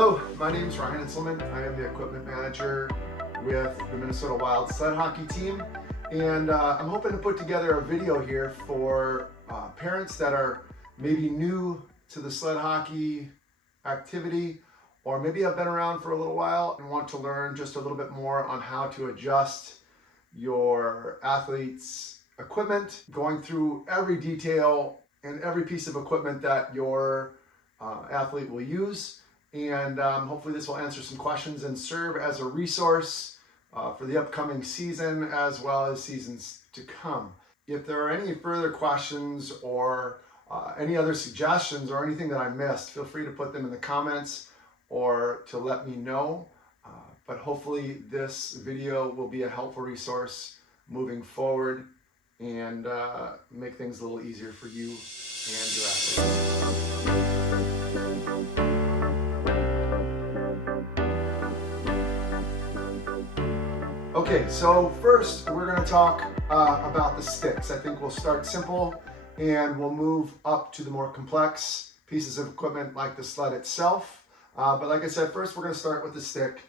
Hello, my name is Ryan Inselman. I am the equipment manager with the Minnesota Wild sled hockey team, and I'm hoping to put together a video here for parents that are maybe new to the sled hockey activity, or maybe have been around for a little while and want to learn just a little bit more on how to adjust your athlete's equipment, going through every detail and every piece of equipment that your athlete will use. And hopefully this will answer some questions and serve as a resource for the upcoming season as well as seasons to come. If there are any further questions or any other suggestions or anything that I missed, feel free to put them in the comments or to let me know. But hopefully this video will be a helpful resource moving forward and make things a little easier for you and your athlete. Okay, so first we're going to talk about the sticks. I think we'll start simple and we'll move up to the more complex pieces of equipment like the sled itself. But like I said, first we're going to start with the stick.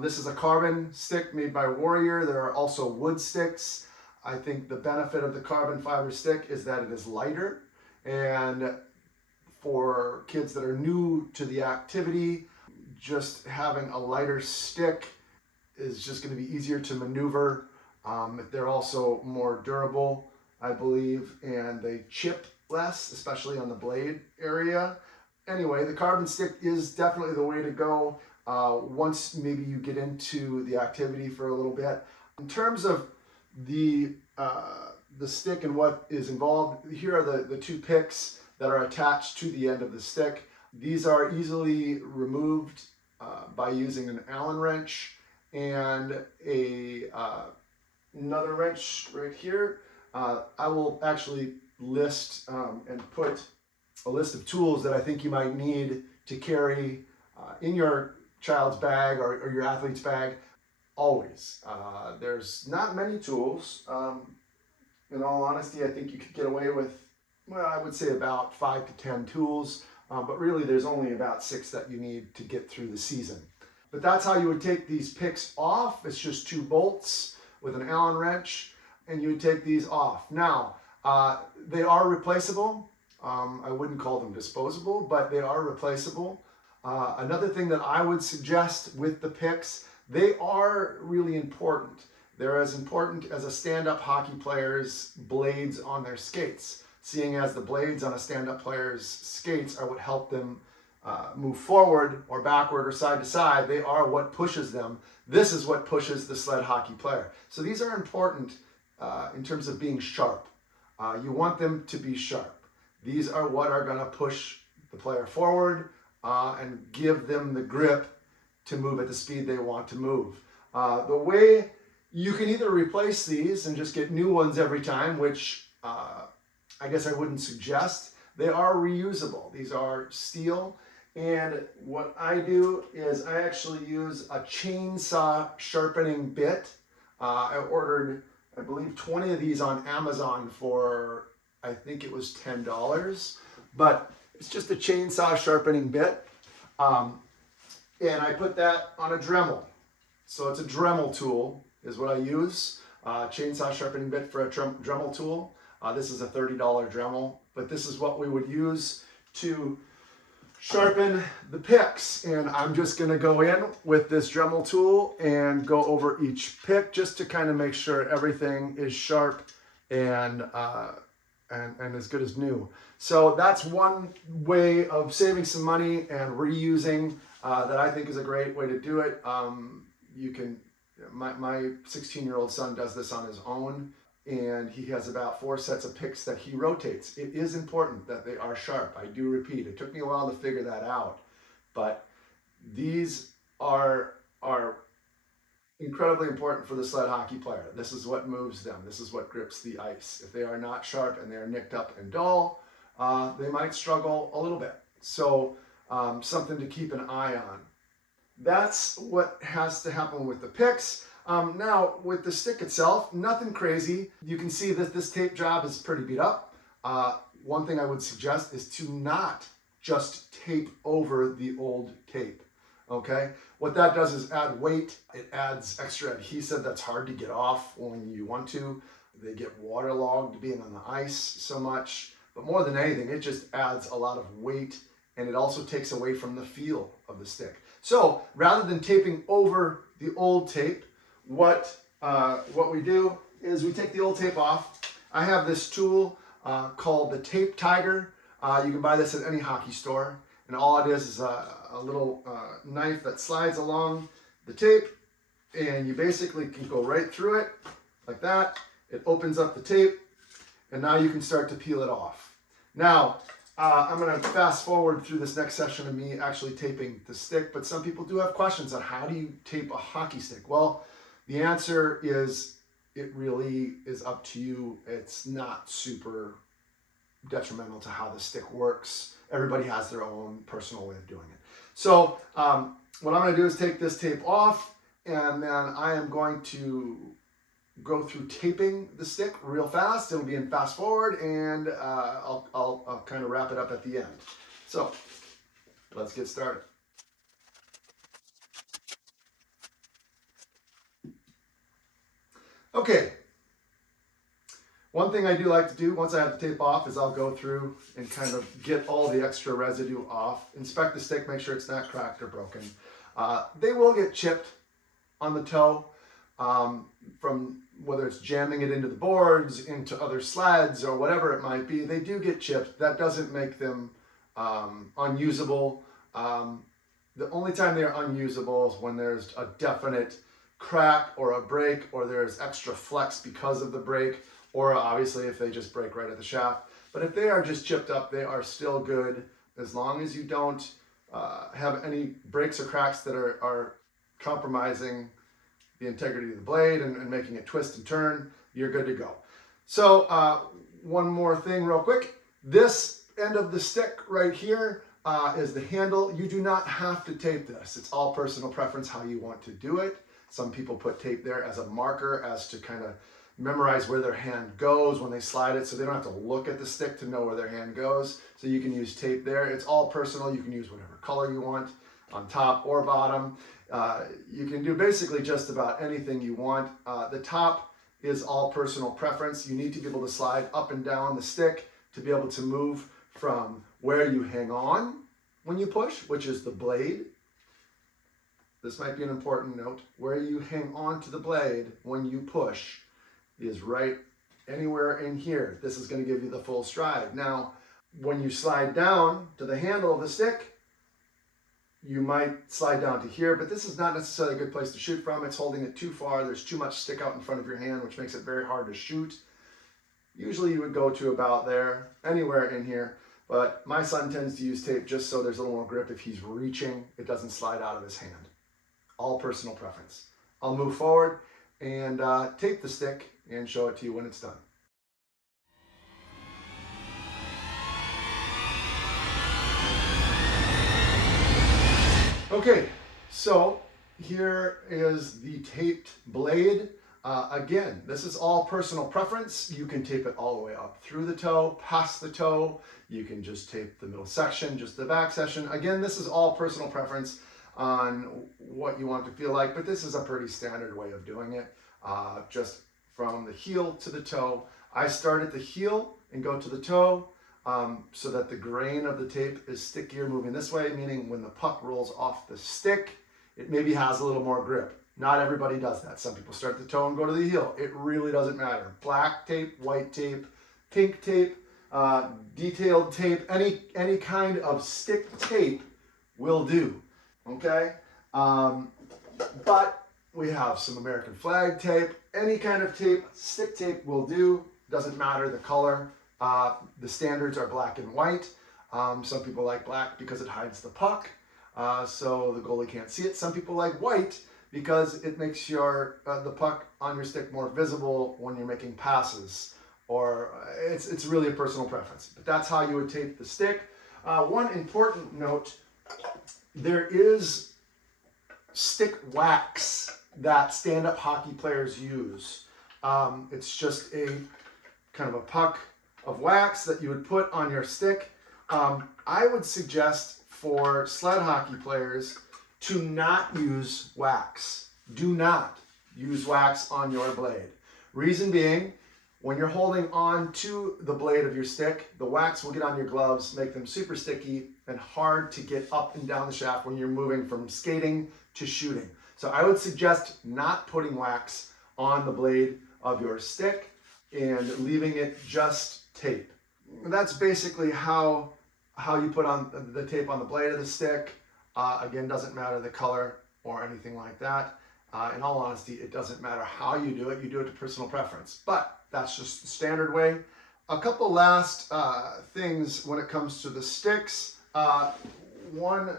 This is a carbon stick made by Warrior. There are also wood sticks. I think the benefit of the carbon fiber stick is that it is lighter, and for kids that are new to the activity, just having a lighter stick is just going to be easier to maneuver. They're also more durable, I believe, and they chip less, especially on the blade area. Anyway, the carbon stick is definitely the way to go once maybe you get into the activity for a little bit. In terms of the stick and what is involved, here are the two picks that are attached to the end of the stick. These are easily removed by using an Allen wrench and another wrench right here. I will actually list and put a list of tools that I think you might need to carry in your child's bag or your athlete's bag always. There's not many tools. In all honesty, I think you could get away with, well, I would say about 5 to 10 tools, but really there's only about 6 that you need to get through the season. But that's how you would take these picks off. It's just 2 bolts with an Allen wrench, and you would take these off. Now, they are replaceable. I wouldn't call them disposable, but they are replaceable. Another thing that I would suggest with the picks, they are really important. They're as important as a stand-up hockey player's blades on their skates, seeing as the blades on a stand-up player's skates are what help them move forward or backward or side to side. They are what pushes them. This is what pushes the sled hockey player. So these are important in terms of being sharp. You want them to be sharp. These are what are going to push the player forward and give them the grip to move at the speed they want to move. The way you can either replace these and just get new ones every time, which I guess I wouldn't suggest. They are reusable. These are steel. And what I do is I actually use a chainsaw sharpening bit. I ordered, I believe, 20 of these on Amazon for, I think it was $10. But it's just a chainsaw sharpening bit. And I put that on a Dremel. So it's a Dremel tool is what I use. Chainsaw sharpening bit for a Dremel tool. This is a $30 Dremel, but this is what we would use to sharpen the picks. And I'm just going to go in with this Dremel tool and go over each pick just to kind of make sure everything is sharp and as good as new. So that's one way of saving some money and reusing that I think is a great way to do it. You can, my 16-year-old son does this on his own, and he has about 4 sets of picks that he rotates. It is important that they are sharp. I do repeat, it took me a while to figure that out, but these are incredibly important for the sled hockey player. This is what moves them. This is what grips the ice. If they are not sharp and they are nicked up and dull, they might struggle a little bit. So something to keep an eye on. That's what has to happen with the picks. Now, with the stick itself, nothing crazy. You can see that this tape job is pretty beat up. One thing I would suggest is to not just tape over the old tape. Okay, what that does is add weight. It adds extra adhesive that's hard to get off when you want to. They get waterlogged being on the ice so much, but more than anything, it just adds a lot of weight, and it also takes away from the feel of the stick. So rather than taping over the old tape, what we do is we take the old tape off. I have this tool called the Tape Tiger. You can buy this at any hockey store, and all it is a little knife that slides along the tape, and you basically can go right through it like that. It opens up the tape, and now you can start to peel it off. Now, I'm going to fast forward through this next session of me actually taping the stick, but some people do have questions on how do you tape a hockey stick? Well, the answer is it really is up to you. It's not super detrimental to how the stick works. Everybody has their own personal way of doing it. So what I'm going to do is take this tape off, and then I am going to go through taping the stick real fast. It'll be in fast forward, and I'll kind of wrap it up at the end. So let's get started. Okay. One thing I do like to do once I have the tape off is I'll go through and kind of get all the extra residue off, inspect the stick, make sure it's not cracked or broken. They will get chipped on the toe from whether it's jamming it into the boards, into other sleds, or whatever it might be. They do get chipped. That doesn't make them unusable. The only time they are unusable is when there's a definite crack or a break, or there's extra flex because of the break, or obviously if they just break right at the shaft. But if they are just chipped up, they are still good as long as you don't have any breaks or cracks that are compromising the integrity of the blade and making it twist and turn. You're good to go. So one more thing real quick. This end of the stick right here is the handle. You do not have to tape this. It's all personal preference how you want to do it. Some people put tape there as a marker, as to kind of memorize where their hand goes when they slide it, so they don't have to look at the stick to know where their hand goes. So you can use tape there. It's all personal. You can use whatever color you want on top or bottom. You can do basically just about anything you want. The top is all personal preference. You need to be able to slide up and down the stick to be able to move from where you hang on when you push, which is the blade. This might be an important note. Where you hang on to the blade when you push is right anywhere in here. This is going to give you the full stride. Now, when you slide down to the handle of the stick, you might slide down to here, but this is not necessarily a good place to shoot from. It's holding it too far. There's too much stick out in front of your hand, which makes it very hard to shoot. Usually you would go to about there, anywhere in here, but my son tends to use tape just so there's a little more grip. If he's reaching, it doesn't slide out of his hand. All personal preference. I'll move forward and tape the stick and show it to you when it's done. Okay, so here is the taped blade. Again, this is all personal preference. You can tape it all the way up through the toe, past the toe. You can just tape the middle section, just the back section. Again, this is all personal preference on what you want to feel like, but this is a pretty standard way of doing it. Just from the heel to the toe. I start at the heel and go to the toe so that the grain of the tape is stickier moving this way, meaning when the puck rolls off the stick, it maybe has a little more grip. Not everybody does that. Some people start at the toe and go to the heel. It really doesn't matter. Black tape, white tape, pink tape, detailed tape, any kind of stick tape will do. Okay, but we have some American flag tape. Any kind of tape, stick tape will do. Doesn't matter the color. The standards are black and white. Some people like black because it hides the puck, so the goalie can't see it. Some people like white because it makes your the puck on your stick more visible when you're making passes. Or it's really a personal preference. But that's how you would tape the stick. One important note. There is stick wax that stand-up hockey players use. It's just a kind of a puck of wax that you would put on your stick. I would suggest for sled hockey players to not use wax. Do not use wax on your blade. Reason being, when you're holding on to the blade of your stick, the wax will get on your gloves, make them super sticky and hard to get up and down the shaft when you're moving from skating to shooting. So I would suggest not putting wax on the blade of your stick and leaving it just tape. That's basically how you put on the tape on the blade of the stick. Again, doesn't matter the color or anything like that. In all honesty, it doesn't matter how you do it to personal preference, but that's just the standard way. A couple last things when it comes to the sticks. One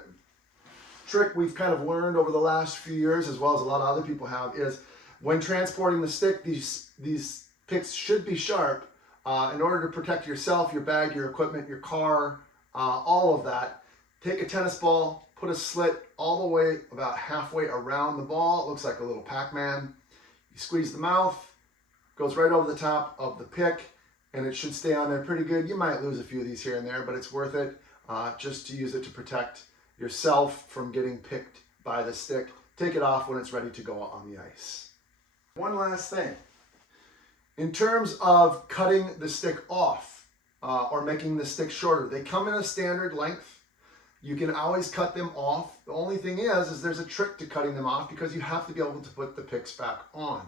trick we've kind of learned over the last few years, as well as a lot of other people have, is when transporting the stick, these picks should be sharp in order to protect yourself, your bag, your equipment, your car, all of that. Take a tennis ball, put a slit all the way about halfway around the ball. It looks like a little Pac-Man. You squeeze the mouth, goes right over the top of the pick, and it should stay on there pretty good. You might lose a few of these here and there, but it's worth it just to use it to protect yourself from getting picked by the stick. Take it off when it's ready to go on the ice. One last thing. In terms of cutting the stick off or making the stick shorter, they come in a standard length. You can always cut them off. The only thing is there's a trick to cutting them off because you have to be able to put the picks back on.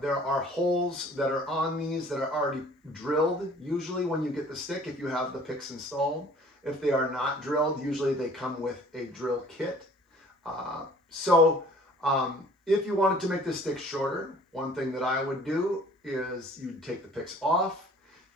There are holes that are on these that are already drilled, usually when you get the stick, if you have the picks installed. If they are not drilled, usually they come with a drill kit. If you wanted to make this stick shorter, one thing that I would do is you'd take the picks off,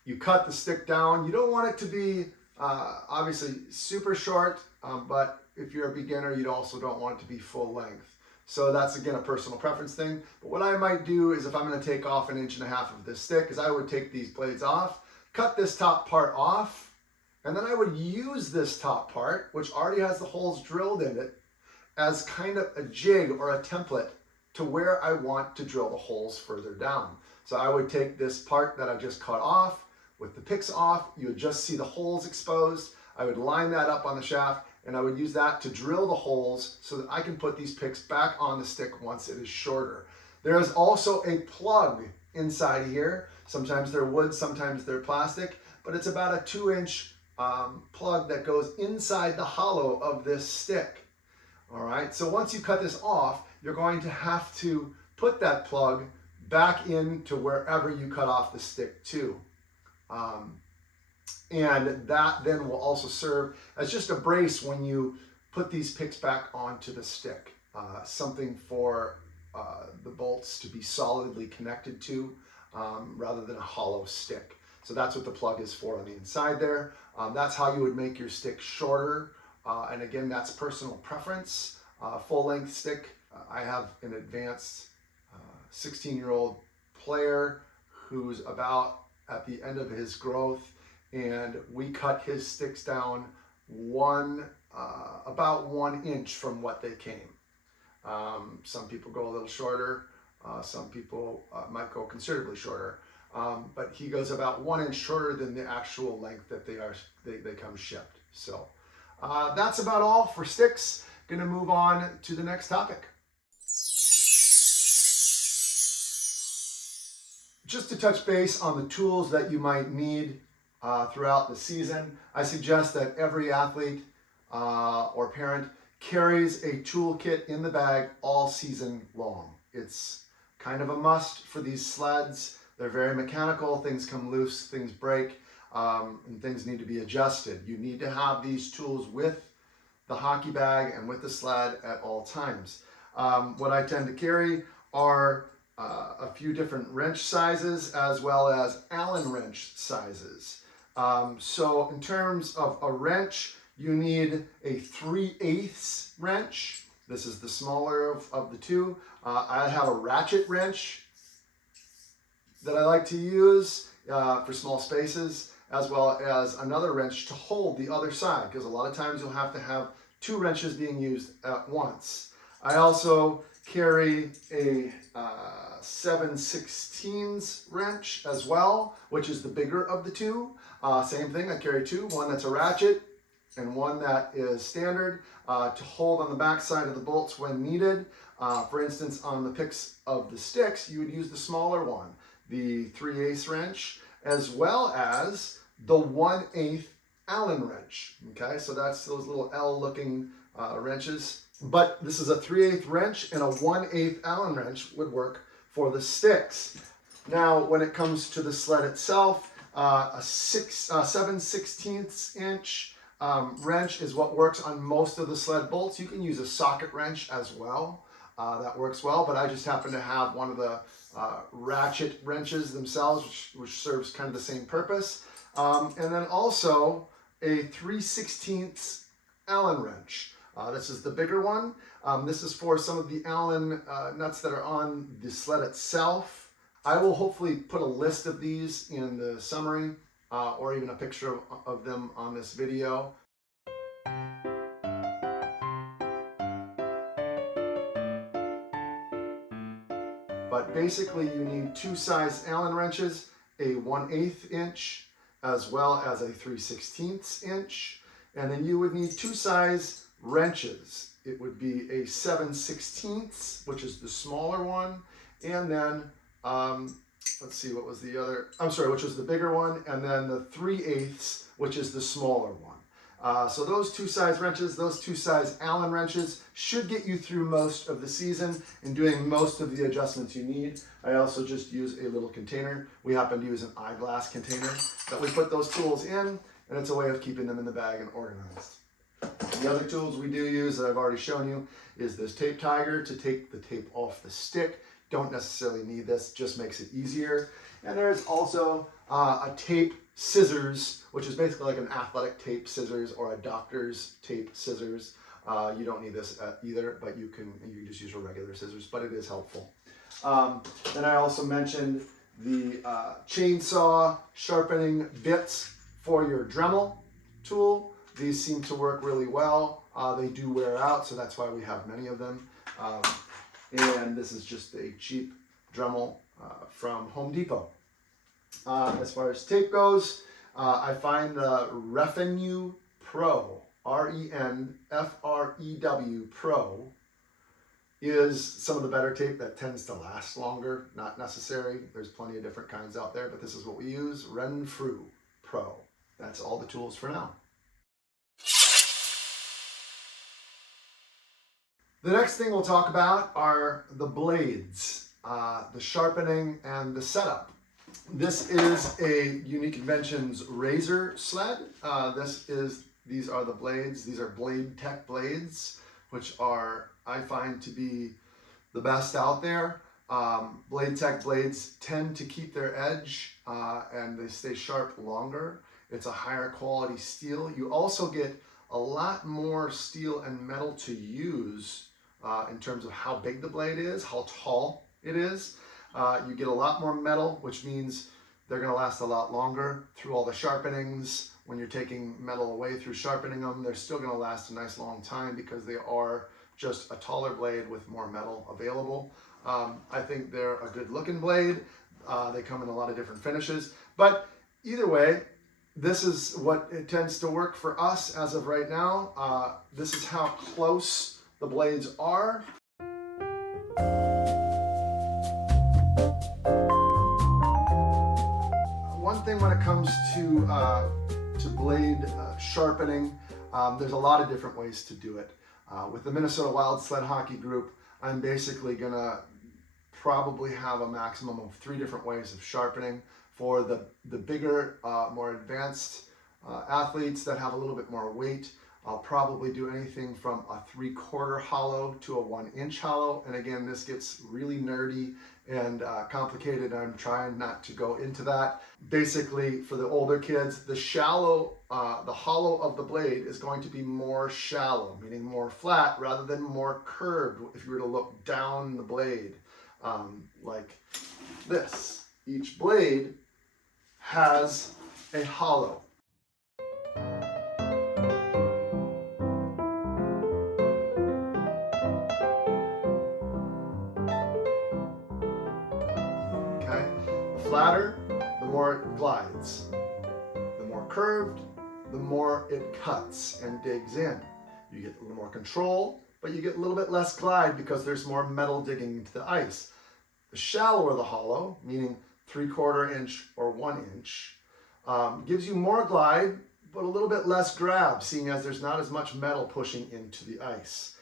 you cut the stick down. You don't want it to be obviously super short, but if you're a beginner, you also don't want it to be full length. So that's, again, a personal preference thing. But what I might do is if I'm going to take off 1.5 inches of this stick, is I would take these blades off, cut this top part off, and then I would use this top part, which already has the holes drilled in it, as kind of a jig or a template to where I want to drill the holes further down. So I would take this part that I just cut off with the picks off. You would just see the holes exposed. I would line that up on the shaft, and I would use that to drill the holes so that I can put these picks back on the stick once it is shorter. There is also a plug inside here. Sometimes they're wood, sometimes they're plastic, but it's about a 2-inch plug that goes inside the hollow of this stick. All right, so once you cut this off, you're going to have to put that plug back into wherever you cut off the stick to. And that then will also serve as just a brace when you put these picks back onto the stick. Something for the bolts to be solidly connected to rather than a hollow stick. So that's what the plug is for on the inside there. That's how you would make your stick shorter. And again, that's personal preference. Full length stick. I have an advanced 16-year-old player who's about at the end of his growth, and we cut his sticks down about 1 inch from what they came. Some people go a little shorter. Some people might go considerably shorter. But he goes about 1 inch shorter than the actual length that they come shipped. So that's about all for sticks. Gonna move on to the next topic. Just to touch base on the tools that you might need throughout the season, I suggest that every athlete or parent carries a toolkit in the bag all season long. It's kind of a must for these sleds. They're very mechanical, things come loose, things break, and things need to be adjusted. You need to have these tools with the hockey bag and with the sled at all times. What I tend to carry are a few different wrench sizes as well as Allen wrench sizes. So in terms of a wrench, you need a 3/8 wrench. This is the smaller of the two. I have a ratchet wrench that I like to use for small spaces, as well as another wrench to hold the other side, because a lot of times you'll have to have 2 wrenches being used at once. I also carry a 7/16 wrench as well, which is the bigger of the two. Same thing, I carry 2, one that's a ratchet and one that is standard to hold on the back side of the bolts when needed. For instance, on the picks of the sticks, you would use the smaller one, the 3/8 wrench, as well as the 1/8 Allen wrench. Okay, so that's those little L-looking wrenches. But this is a 3/8 wrench, and a 1/8 Allen wrench would work for the sticks. Now, when it comes to the sled itself, a 7/16 inch wrench is what works on most of the sled bolts. You can use a socket wrench as well. That works well, but I just happen to have one of the ratchet wrenches themselves, which serves kind of the same purpose. And then also a 3/16 Allen wrench. This is the bigger one. This is for some of the Allen nuts that are on the sled itself. I will hopefully put a list of these in the summary or even a picture of them on this video. But basically you need two size Allen wrenches, a 1/8 inch as well as a 3/16 inch. And then you would need two size wrenches. It would be a 7/16, which is the smaller one, and then let's see, what was the other? I'm sorry, which was the bigger one, and then the 3/8, which is the smaller one. So those two size wrenches, those two size Allen wrenches should get you through most of the season and doing most of the adjustments you need. I also just use a little container. We happen to use an eyeglass container that we put those tools in, and it's a way of keeping them in the bag and organized. The other tools we do use that I've already shown you is this tape tiger to take the tape off the stick. Don't necessarily need this, just makes it easier. And there's also a tape scissors, which is basically like an athletic tape scissors or a doctor's tape scissors. You don't need this either, but you can just use your regular scissors, but it is helpful. Then I also mentioned the chainsaw sharpening bits for your Dremel tool. These seem to work really well. They do wear out, so that's why we have many of them. And this is just a cheap Dremel from Home Depot. As far as tape goes, I find the Refrew Pro, RENFREW Pro, is some of the better tape that tends to last longer. Not necessary. There's plenty of different kinds out there, but this is what we use, Refrew Pro. That's all the tools for now. The next thing we'll talk about are the blades, the sharpening and the setup. This is a Unique Inventions razor sled. These are the blades. These are Blade Tech blades, which are, I find, to be the best out there. Blade Tech blades tend to keep their edge and they stay sharp longer. It's a higher quality steel. You also get a lot more steel and metal to use in terms of how big the blade is, how tall it is. You get a lot more metal, which means they're going to last a lot longer through all the sharpenings. When you're taking metal away through sharpening them, they're still going to last a nice long time because they are just a taller blade with more metal available. I think they're a good looking blade. They come in a lot of different finishes, but either way, this is what it tends to work for us as of right now. This is how close the blades are. One thing when it comes to blade sharpening, there's a lot of different ways to do it. With the Minnesota Wild Sled Hockey Group, I'm basically gonna probably have a maximum of 3 different ways of sharpening. For the bigger, more advanced athletes that have a little bit more weight, I'll probably do anything from a 3/4 hollow to a 1-inch hollow. And again, this gets really nerdy and complicated. I'm trying not to go into that. Basically, for the older kids, the hollow of the blade is going to be more shallow, meaning more flat rather than more curved. If you were to look down the blade, like this, each blade has a hollow. Okay, the flatter, the more it glides. The more curved, the more it cuts and digs in. You get a little more control, but you get a little bit less glide because there's more metal digging into the ice. The shallower the hollow, meaning 3/4 inch or 1 inch, gives you more glide, but a little bit less grab, seeing as there's not as much metal pushing into the ice.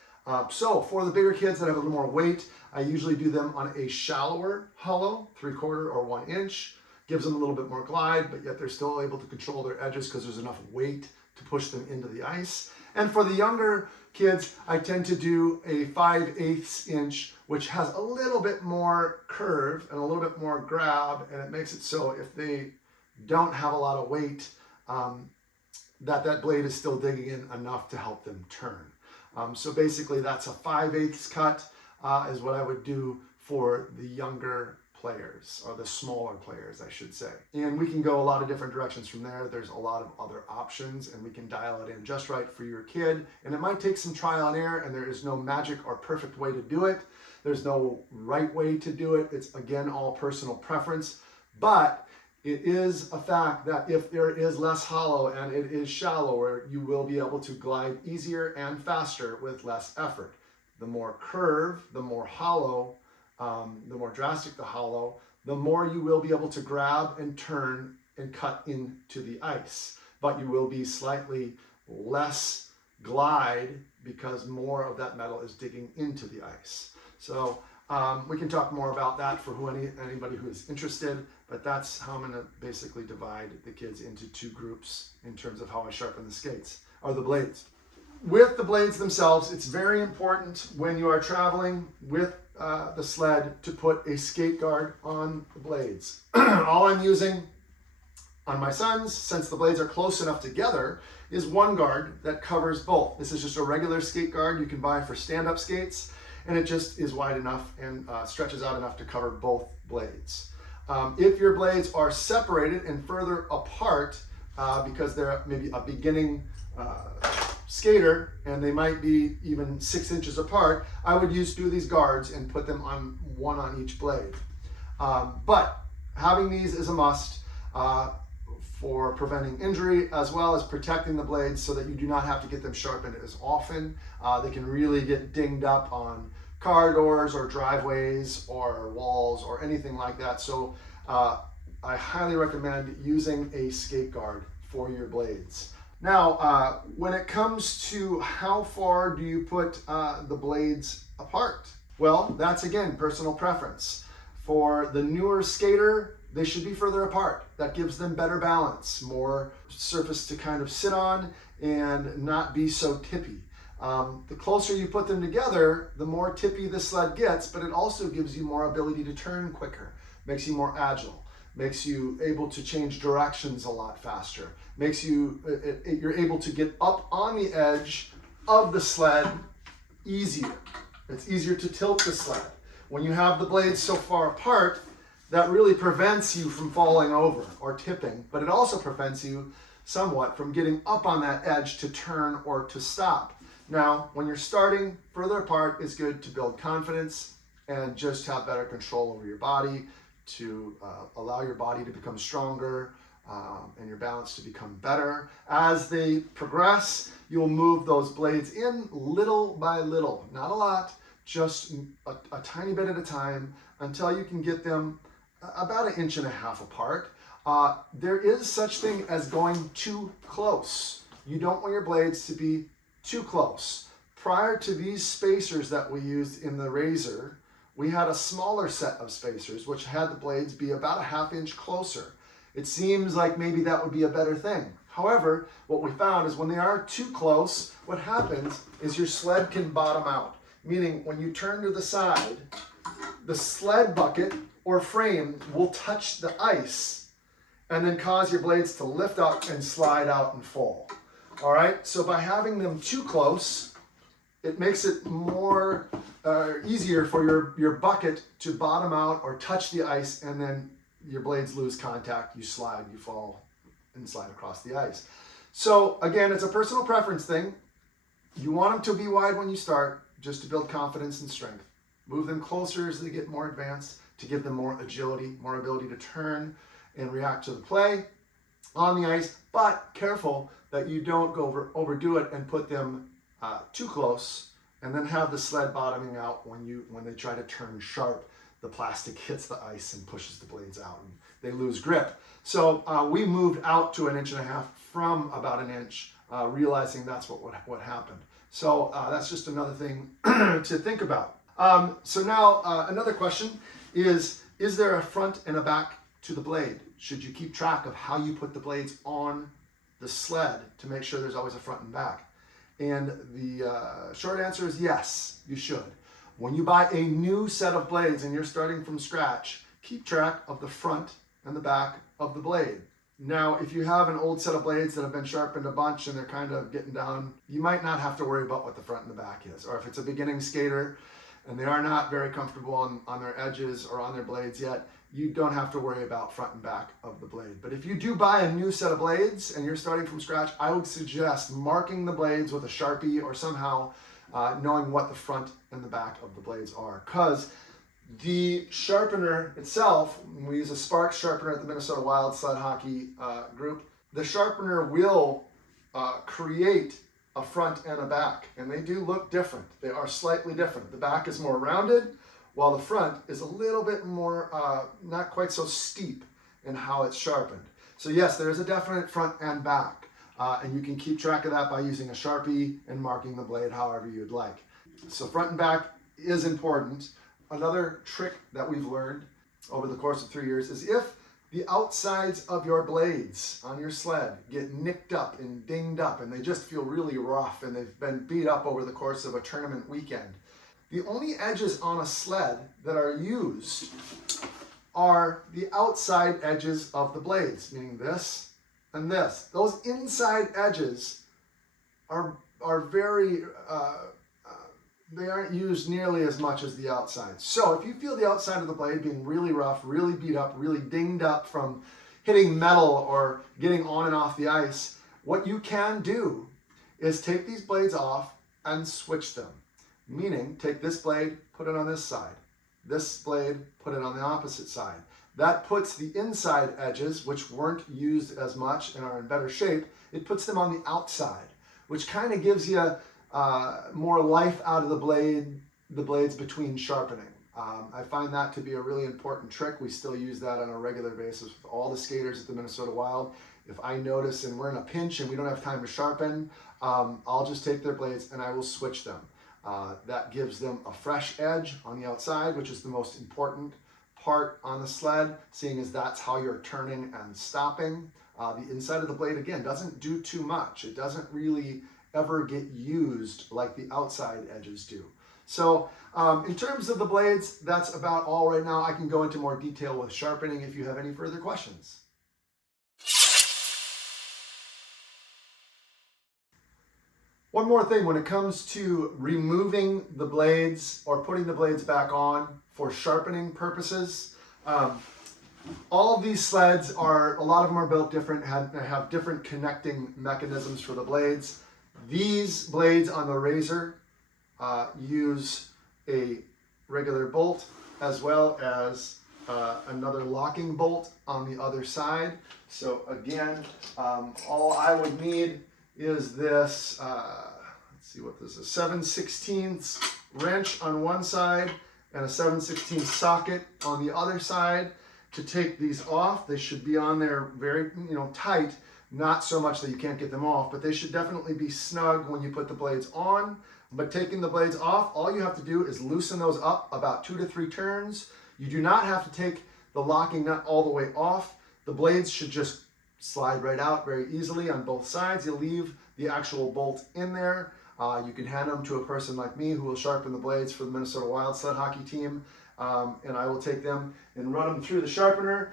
So for the bigger kids that have a little more weight, I usually do them on a shallower hollow, 3/4 or 1 inch. Gives them a little bit more glide, but yet they're still able to control their edges because there's enough weight to push them into the ice. And for the younger kids, I tend to do a 5/8 inch, which has a little bit more curve and a little bit more grab, and it makes it so if they don't have a lot of weight, that blade is still digging in enough to help them turn. So basically that's a 5/8 cut is what I would do for the younger players, or the smaller players, I should say. And we can go a lot of different directions from there. There's a lot of other options, and we can dial it in just right for your kid. And it might take some trial and error, and there is no magic or perfect way to do it. There's no right way to do it. It's, again, all personal preference. But it is a fact that if there is less hollow and it is shallower, you will be able to glide easier and faster with less effort. The more curve, the more hollow, the more drastic the hollow, the more you will be able to grab and turn and cut into the ice. But you will be slightly less glide because more of that metal is digging into the ice. So we can talk more about that for anybody who is interested, but that's how I'm going to basically divide the kids into two groups in terms of how I sharpen the skates, or the blades. With the blades themselves, it's very important when you are traveling with the sled to put a skate guard on the blades. All I'm using on my sons, since the blades are close enough together, is one guard that covers both. This is just a regular skate guard you can buy for stand-up skates, and it just is wide enough and stretches out enough to cover both blades. If your blades are separated and further apart because they're maybe a beginning skater and they might be even 6 inches apart, I would use two of these guards and put them on one on each blade. But having these is a must for preventing injury as well as protecting the blades so that you do not have to get them sharpened as often. They can really get dinged up on car doors or driveways or walls or anything like that. So I highly recommend using a skate guard for your blades. Now, when it comes to how far do you put the blades apart? Well, that's again personal preference. For the newer skater, they should be further apart. That gives them better balance, more surface to kind of sit on and not be so tippy. The closer you put them together, the more tippy the sled gets, but it also gives you more ability to turn quicker, makes you more agile, makes you able to change directions a lot faster, makes you, you're able to get up on the edge of the sled easier. It's easier to tilt the sled. When you have the blades so far apart, that really prevents you from falling over or tipping, but it also prevents you somewhat from getting up on that edge to turn or to stop. Now, when you're starting, further apart is good to build confidence and just have better control over your body, to allow your body to become stronger and your balance to become better. As they progress, you'll move those blades in little by little, not a lot, just a tiny bit at a time until you can get them about 1.5 inches apart. There is such thing as going too close. You don't want your blades to be too close. Prior to these spacers that we used in the razor, we had a smaller set of spacers which had the blades be about 1/2 inch closer. It seems like maybe that would be a better thing. However, what we found is when they are too close, what happens is your sled can bottom out. Meaning when you turn to the side, the sled bucket or frame will touch the ice and then cause your blades to lift up and slide out and fall. All right, so by having them too close, it makes it more easier for your bucket to bottom out or touch the ice, and then your blades lose contact, you slide, you fall, and slide across the ice. So again, it's a personal preference thing. You want them to be wide when you start, just to build confidence and strength. Move them closer as they get more advanced to give them more agility, more ability to turn and react to the play. on the ice, but careful that you don't overdo it and put them too close, and then have the sled bottoming out when they try to turn sharp. The plastic hits the ice and pushes the blades out, and they lose grip. So we moved out to 1.5 inches from about 1 inch, realizing that's what happened. So that's just another thing to think about. So now another question is there a front and a back to the blade? Should you keep track of how you put the blades on the sled to make sure there's always a front and back? And the short answer is yes, you should. When you buy a new set of blades and you're starting from scratch, keep track of the front and the back of the blade. Now, if you have an old set of blades that have been sharpened a bunch and they're kind of getting down, you might not have to worry about what the front and the back is. Or if it's a beginning skater and they are not very comfortable on their edges or on their blades yet, you don't have to worry about front and back of the blade. But if you do buy a new set of blades and you're starting from scratch, I would suggest marking the blades with a Sharpie or somehow knowing what the front and the back of the blades are. Because the sharpener itself, we use a Spark sharpener at the Minnesota Wild Sled Hockey group, the sharpener will create a front and a back, and they do look different. They are slightly different. The back is more rounded, while the front is a little bit more, not quite so steep in how it's sharpened. So yes, there is a definite front and back, and you can keep track of that by using a Sharpie and marking the blade however you'd like. So front and back is important. Another trick that we've learned over the course of 3 years is if the outsides of your blades on your sled get nicked up and dinged up and they just feel really rough and they've been beat up over the course of a tournament weekend, the only edges on a sled that are used are the outside edges of the blades, meaning this and this. Those inside edges are very, they aren't used nearly as much as the outside. So if you feel the outside of the blade being really rough, really beat up, really dinged up from hitting metal or getting on and off the ice, what you can do is take these blades off and switch them. Meaning, take this blade, put it on this side. This blade, put it on the opposite side. That puts the inside edges, which weren't used as much and are in better shape, it puts them on the outside, which kind of gives you more life out of the blades between sharpening. I find that to be a really important trick. We still use that on a regular basis with all the skaters at the Minnesota Wild. If I notice and we're in a pinch and we don't have time to sharpen, I'll just take their blades and I will switch them. That gives them a fresh edge on the outside, which is the most important part on the sled, seeing as that's how you're turning and stopping. The inside of the blade, again, doesn't do too much. It doesn't really ever get used like the outside edges do. So in terms of the blades, that's about all right now. I can go into more detail with sharpening if you have any further questions. One more thing, when it comes to removing the blades or putting the blades back on for sharpening purposes, all of these sleds are, a lot of them are built different, have different connecting mechanisms for the blades. These blades on the Razor use a regular bolt as well as another locking bolt on the other side. So again, all I would need is this, let's see what this is, 7/16 wrench on one side and a 7/16 socket on the other side to take these off. They should be on there very, tight, not so much that you can't get them off, but they should definitely be snug when you put the blades on. But taking the blades off, all you have to do is loosen those up about 2 to 3 turns. You do not have to take the locking nut all the way off. The blades should just slide right out very easily on both sides. You leave the actual bolt in there. You can hand them to a person like me who will sharpen the blades for the Minnesota Wild Sled Hockey team, and I will take them and run them through the sharpener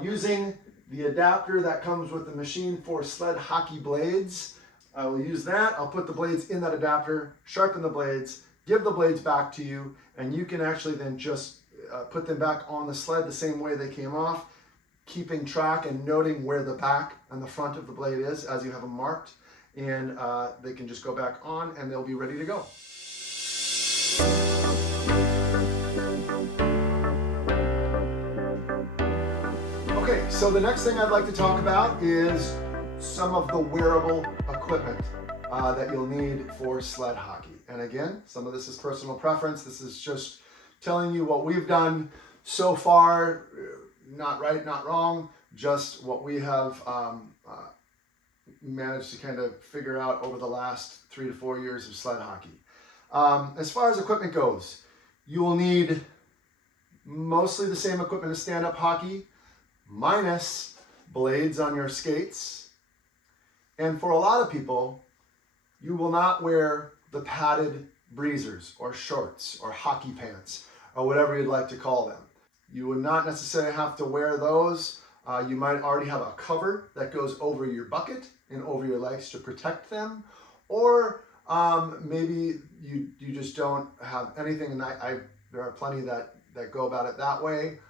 using the adapter that comes with the machine for sled hockey blades. I will use that. I'll put the blades in that adapter, sharpen the blades, give the blades back to you, and you can actually then just put them back on the sled the same way they came off, keeping track and noting where the back and the front of the blade is as you have them marked, and they can just go back on and they'll be ready to go. Okay, so So the next thing I'd like to talk about is some of the wearable equipment that you'll need for sled hockey. And again, some of this is personal preference. This is just telling you what we've done so far, not right, not wrong, just what we have managed to kind of figure out over the last 3 to 4 years of sled hockey. As far as equipment goes, you will need mostly the same equipment as stand-up hockey, minus blades on your skates. And for a lot of people, you will not wear the padded breezers or shorts or hockey pants or whatever you'd like to call them. You would not necessarily have to wear those. You might already have a cover that goes over your bucket and over your legs to protect them, or maybe you just don't have anything, and there are plenty that go about it that way.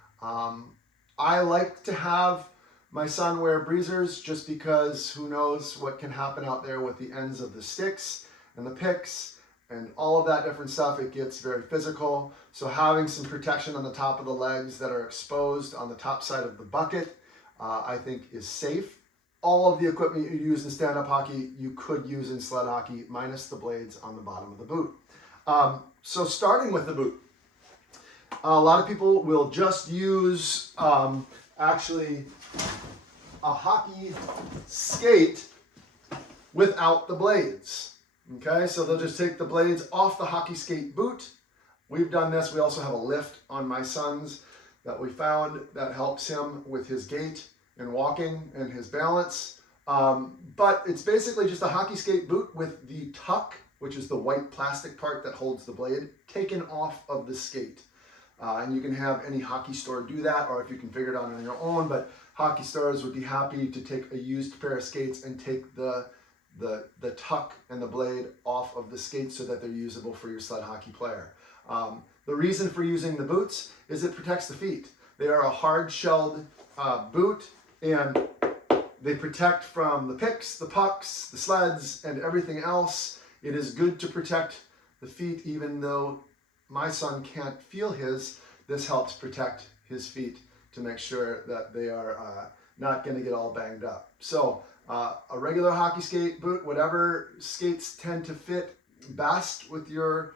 I like to have my son wear breezers just because who knows what can happen out there with the ends of the sticks and the picks and all of that different stuff. It gets very physical. So having some protection on the top of the legs that are exposed on the top side of the bucket, I think is safe. All of the equipment you use in stand-up hockey, you could use in sled hockey, minus the blades on the bottom of the boot. So starting with the boot, a lot of people will just use actually a hockey skate without the blades. Okay, so they'll just take the blades off the hockey skate boot. We've done this. We also have a lift on my son's that we found that helps him with his gait and walking and his balance. But it's basically just a hockey skate boot with the tuck, which is the white plastic part that holds the blade, taken off of the skate. And you can have any hockey store do that, or if you can figure it out on your own, but hockey stores would be happy to take a used pair of skates and take the tuck and the blade off of the skates so that they're usable for your sled hockey player. The reason for using the boots is it protects the feet. They are a hard-shelled boot, and they protect from the picks, the pucks, the sleds, and everything else. It is good to protect the feet, even though my son can't feel his. This helps protect his feet to make sure that they are not going to get all banged up. So a regular hockey skate boot, whatever skates tend to fit best with your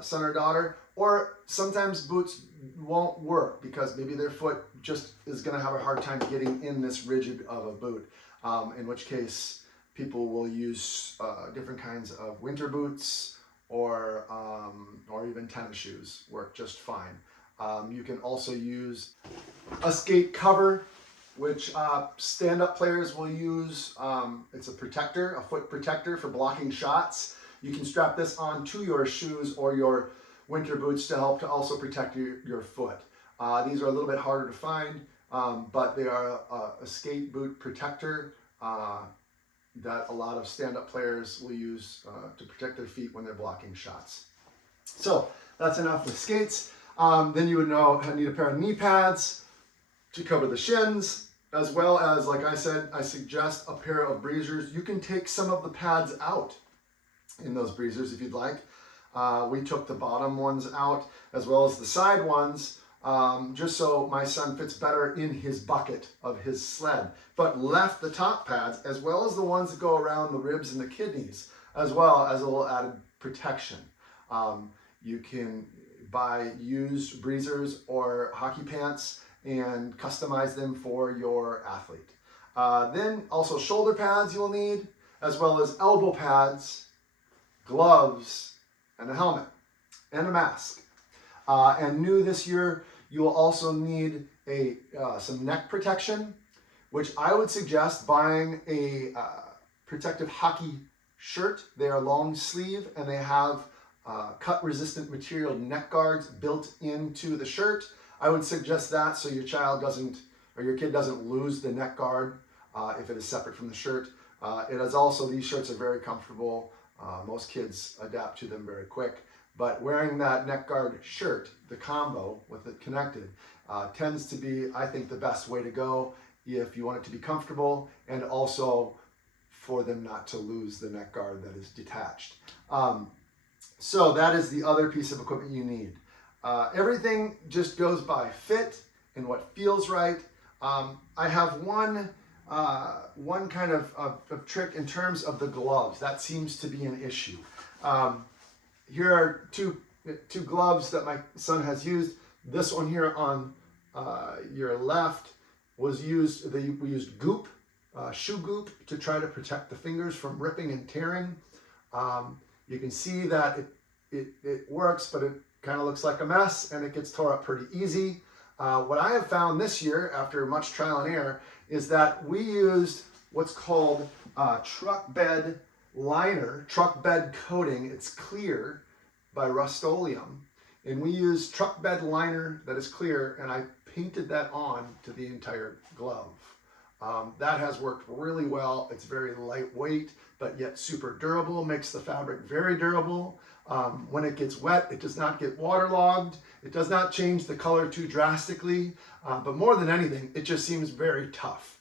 son or daughter, or sometimes boots won't work because maybe their foot just is going to have a hard time getting in this rigid of a boot, in which case people will use different kinds of winter boots or even tennis shoes work just fine. You can also use a skate cover, which stand-up players will use. It's a protector, a foot protector for blocking shots. You can strap this onto your shoes or your winter boots to help to also protect your foot. These are a little bit harder to find, but they are a skate boot protector that a lot of stand-up players will use to protect their feet when they're blocking shots. So that's enough with skates. Then you would need a pair of knee pads to cover the shins, as well as, like I said, I suggest a pair of breezers. You can take some of the pads out in those breezers if you'd like. We took the bottom ones out as well as the side ones, just so my son fits better in his bucket of his sled, but left the top pads as well as the ones that go around the ribs and the kidneys, as well as a little added protection. You can buy used breezers or hockey pants and customize them for your athlete. Then also shoulder pads you'll need, as well as elbow pads, gloves, and a helmet, and a mask. And new this year, you will also need some neck protection, which I would suggest buying a protective hockey shirt. They are long sleeve and they have cut-resistant material neck guards built into the shirt. I would suggest that so your child doesn't, or your kid doesn't lose the neck guard if it is separate from the shirt. It is also, these shirts are very comfortable. Most kids adapt to them very quick, but wearing that neck guard shirt, the combo with it connected, tends to be, I think, the best way to go if you want it to be comfortable and also for them not to lose the neck guard that is detached. So that is the other piece of equipment you need. Everything just goes by fit and what feels right. I have one kind of trick in terms of the gloves. That seems to be an issue. Here are two gloves that my son has used. This one here on your left was used, we used goop, shoe goop, to try to protect the fingers from ripping and tearing. You can see that it works, but it kind of looks like a mess and it gets tore up pretty easy. What I have found this year, after much trial and error, is that we used what's called truck bed liner, truck bed coating. It's clear by Rust-Oleum. And we used truck bed liner that is clear, and I painted that on to the entire glove. That has worked really well. It's very lightweight, but yet super durable, makes the fabric very durable. When it gets wet, it does not get waterlogged. It does not change the color too drastically, but more than anything, it just seems very tough.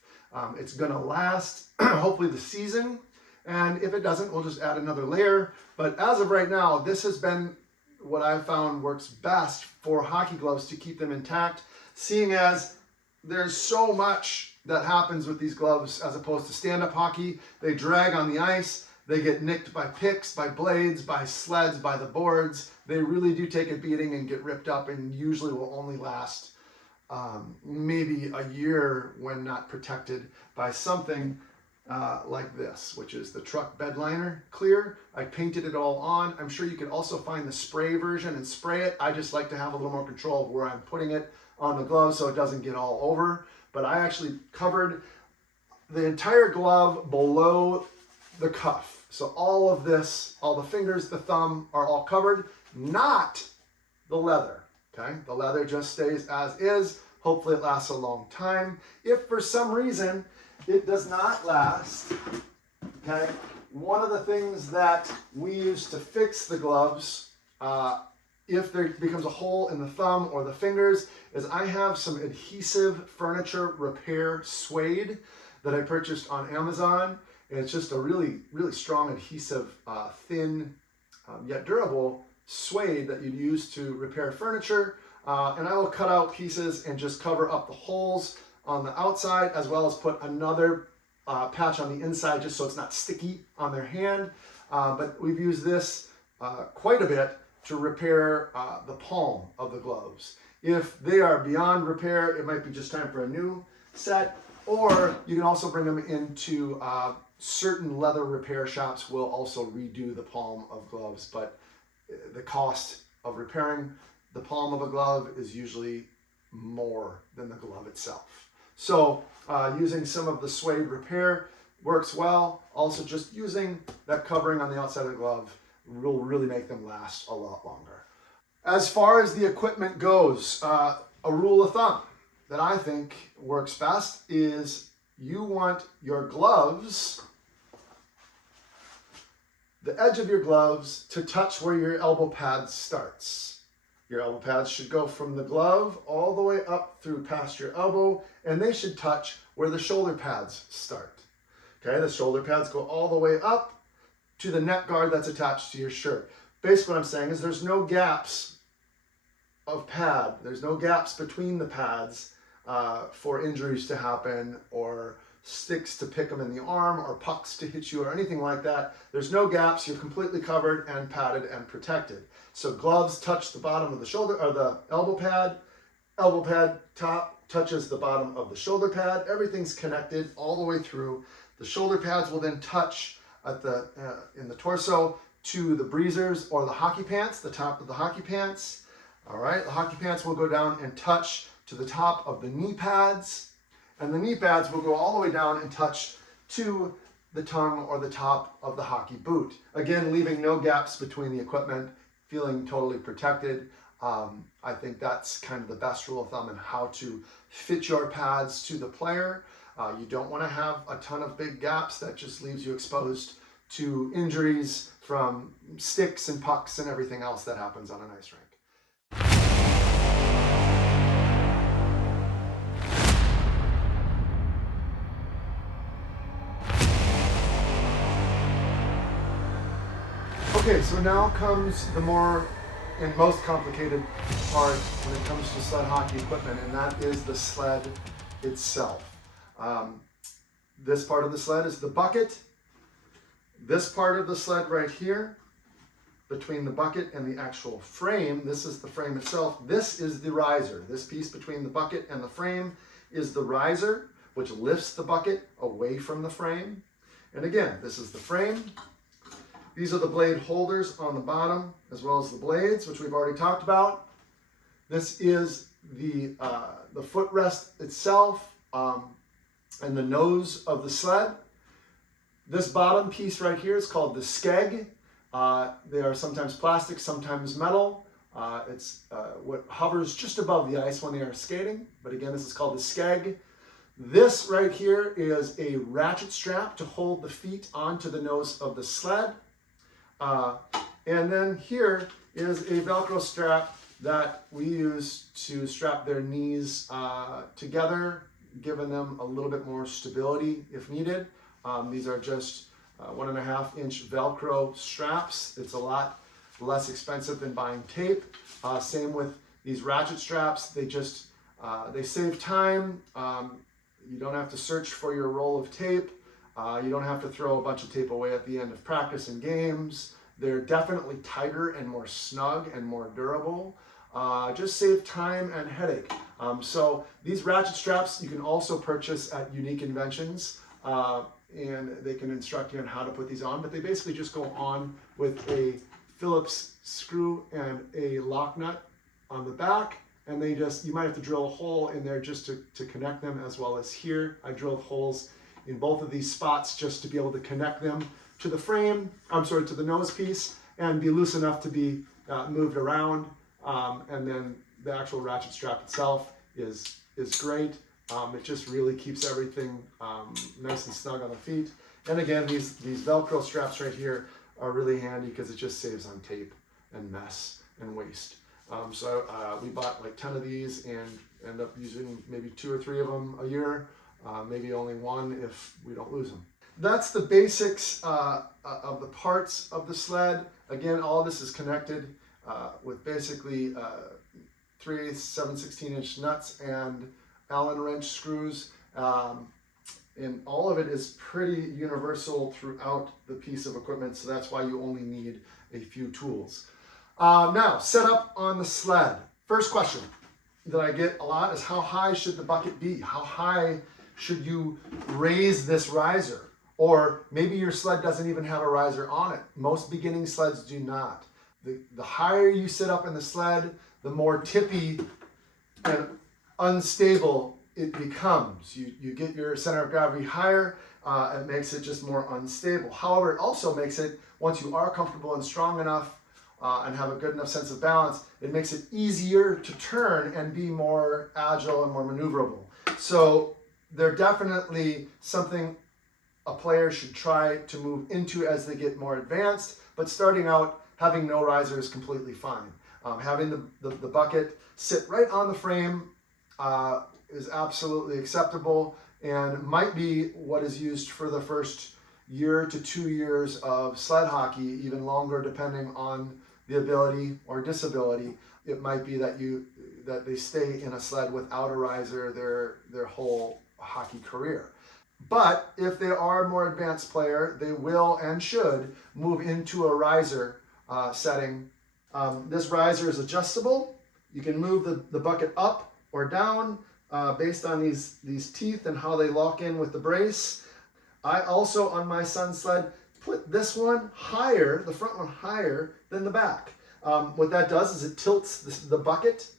It's gonna last, hopefully, the season, and if it doesn't, we'll just add another layer. But as of right now, this has been what I've found works best for hockey gloves to keep them intact, seeing as there's so much that happens with these gloves as opposed to stand-up hockey. They drag on the ice, they get nicked by picks, by blades, by sleds, by the boards. They really do take a beating and get ripped up, and usually will only last maybe a year when not protected by something like this, which is the truck bed liner clear. I painted it all on. I'm sure you could also find the spray version and spray it. I just like to have a little more control of where I'm putting it on the glove so it doesn't get all over. But I actually covered the entire glove below the cuff. So all of this, all the fingers, the thumb are all covered, not the leather, okay? The leather just stays as is. Hopefully it lasts a long time. If for some reason it does not last, okay, one of the things that we use to fix the gloves, if there becomes a hole in the thumb or the fingers, is I have some adhesive furniture repair suede that I purchased on Amazon. And it's just a really, really strong adhesive, thin, yet durable suede that you'd use to repair furniture. And I will cut out pieces and just cover up the holes on the outside, as well as put another patch on the inside just so it's not sticky on their hand. But we've used this quite a bit to repair the palm of the gloves. If they are beyond repair, it might be just time for a new set, or you can also bring them into certain leather repair shops will also redo the palm of gloves, but the cost of repairing the palm of a glove is usually more than the glove itself. So using some of the suede repair works well. Also, just using that covering on the outside of the glove will really make them last a lot longer. As far as the equipment goes, a rule of thumb that I think works best is you want your gloves, the edge of your gloves, to touch where your elbow pad starts. Your elbow pads should go from the glove all the way up through past your elbow, and they should touch where the shoulder pads start. Okay, the shoulder pads go all the way up to the neck guard that's attached to your shirt. Basically what I'm saying is there's no gaps of pad. There's no gaps between the pads for injuries to happen, or sticks to pick them in the arm, or pucks to hit you, or anything like that. There's no gaps. You're completely covered and padded and protected. So gloves touch the bottom of the shoulder or the elbow pad. Elbow pad top touches the bottom of the shoulder pad. Everything's connected all the way through. The shoulder pads will then touch at the in the torso to the breezers or the hockey pants, the top of the hockey pants. All right, the hockey pants will go down and touch to the top of the knee pads, and the knee pads will go all the way down and touch to the tongue or the top of the hockey boot. Again, leaving no gaps between the equipment, feeling totally protected. I think that's kind of the best rule of thumb in how to fit your pads to the player. You don't want to have a ton of big gaps. That just leaves you exposed to injuries from sticks and pucks and everything else that happens on an ice rink. Okay, so now comes the more and most complicated part when it comes to sled hockey equipment, and that is the sled itself. This part of the sled is the bucket. This part of the sled right here, between the bucket and the actual frame, this is the frame itself. This is the riser. This piece between the bucket and the frame is the riser, which lifts the bucket away from the frame. And again, this is the frame. These are the blade holders on the bottom, as well as the blades, which we've already talked about. This is the footrest itself and the nose of the sled. This bottom piece right here is called the skeg. They are sometimes plastic, sometimes metal. It's what hovers just above the ice when they are skating. But again, this is called the skeg. This right here is a ratchet strap to hold the feet onto the nose of the sled. And then here is a Velcro strap that we use to strap their knees together, giving them a little bit more stability if needed. These are just 1.5-inch Velcro straps. It's a lot less expensive than buying tape. Same with these ratchet straps. They save time. You don't have to search for your roll of tape. You don't have to throw a bunch of tape away at the end of practice and games. They're definitely tighter and more snug and more durable. Just save time and headache. So these ratchet straps you can also purchase at Unique Inventions. And they can instruct you on how to put these on, but they basically just go on with a Phillips screw and a lock nut on the back, and you might have to drill a hole in there just to connect them, as well as here. I drilled holes in both of these spots just to be able to connect them to the frame, to the nose piece, and be loose enough to be moved around. And then the actual ratchet strap itself is great. It just really keeps everything nice and snug on the feet. And again, these Velcro straps right here are really handy because it just saves on tape and mess and waste. So we bought like 10 of these and end up using maybe 2 or 3 of them a year, maybe only 1 if we don't lose them. That's the basics of the parts of the sled. Again, all of this is connected with basically 3/8, 7/16-inch nuts and Allen wrench screws, and all of it is pretty universal throughout the piece of equipment, so that's why you only need a few tools. Now, set up on the sled. First question that I get a lot is, how high should the bucket be? How high should you raise this riser? Or maybe your sled doesn't even have a riser on it. Most beginning sleds do not. The higher you sit up in the sled, the more tippy and unstable it becomes. You get your center of gravity higher, it makes it just more unstable. However, it also makes it, once you are comfortable and strong enough and have a good enough sense of balance, it makes it easier to turn and be more agile and more maneuverable. So they're definitely something a player should try to move into as they get more advanced, but starting out, having no riser is completely fine. Having the bucket sit right on the frame is absolutely acceptable and might be what is used for the first year to 2 years of sled hockey, even longer depending on the ability or disability. It might be that they stay in a sled without a riser their whole hockey career. But if they are a more advanced player, they will and should move into a riser setting. This riser is adjustable. You can move the bucket up or down based on these teeth and how they lock in with the brace. I also, on my son's sled, put this one higher, the front one higher than the back. What that does is it tilts the bucket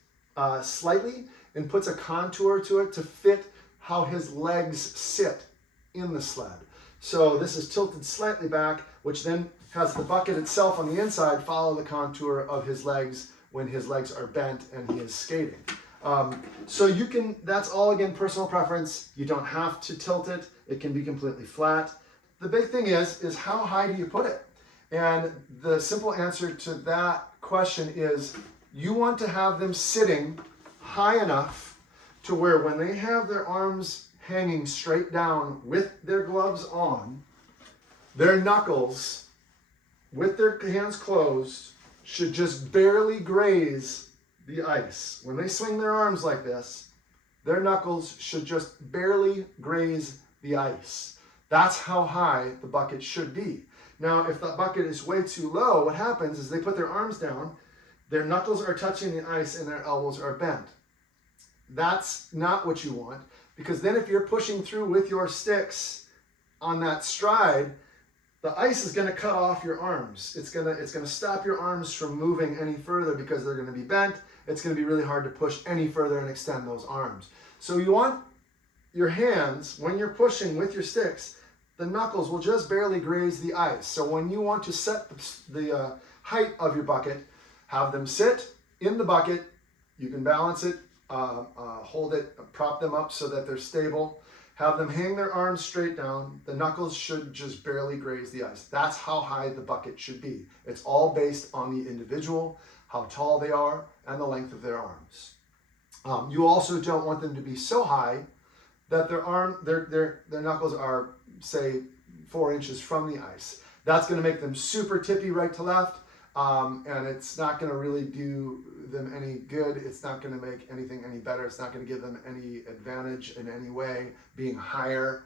slightly and puts a contour to it to fit how his legs sit in the sled. So this is tilted slightly back, which then has the bucket itself on the inside follow the contour of his legs when his legs are bent and he is skating. So that's all again personal preference. You don't have to tilt it. It can be completely flat. The big thing is how high do you put it? And the simple answer to that question is you want to have them sitting high enough to where when they have their arms hanging straight down with their gloves on, their knuckles with their hands closed should just barely graze the ice. When they swing their arms like this, their knuckles should just barely graze the ice. That's how high the bucket should be. Now, if the bucket is way too low, what happens is they put their arms down, their knuckles are touching the ice, and their elbows are bent. That's not what you want, because then if you're pushing through with your sticks on that stride, the ice is going to cut off your arms. It's going to stop your arms from moving any further because they're going to be bent. It's going to be really hard to push any further and extend those arms. So you want your hands, when you're pushing with your sticks, the knuckles will just barely graze the ice. So when you want to set the height of your bucket, have them sit in the bucket. You can balance it, hold it, prop them up so that they're stable. Have them hang their arms straight down. The knuckles should just barely graze the ice. That's how high the bucket should be. It's all based on the individual, how tall they are, and the length of their arms. You also don't want them to be so high that their knuckles are, say, 4 inches from the ice. That's going to make them super tippy right to left, and it's not going to really do them any good. It's not going to make anything any better. It's not going to give them any advantage in any way, being higher,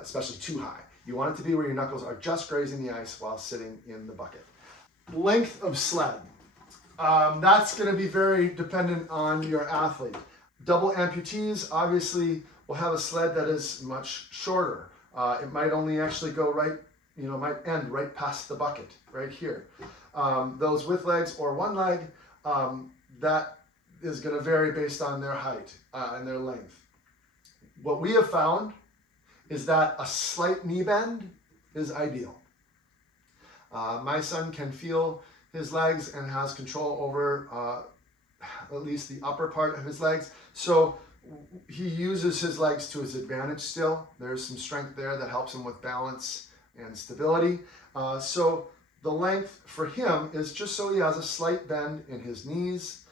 especially too high. You want it to be where your knuckles are just grazing the ice while sitting in the bucket. Length of sled. That's going to be very dependent on your athlete. Double amputees obviously will have a sled that is much shorter. It might only actually go might end right past the bucket, right here. Those with legs or one leg, that is going to vary based on their height and their length. What we have found is that a slight knee bend is ideal. My son can feel his legs and has control over at least the upper part of his legs. So he uses his legs to his advantage still. There's some strength there that helps him with balance and stability. So the length for him is just so he has a slight bend in his knees.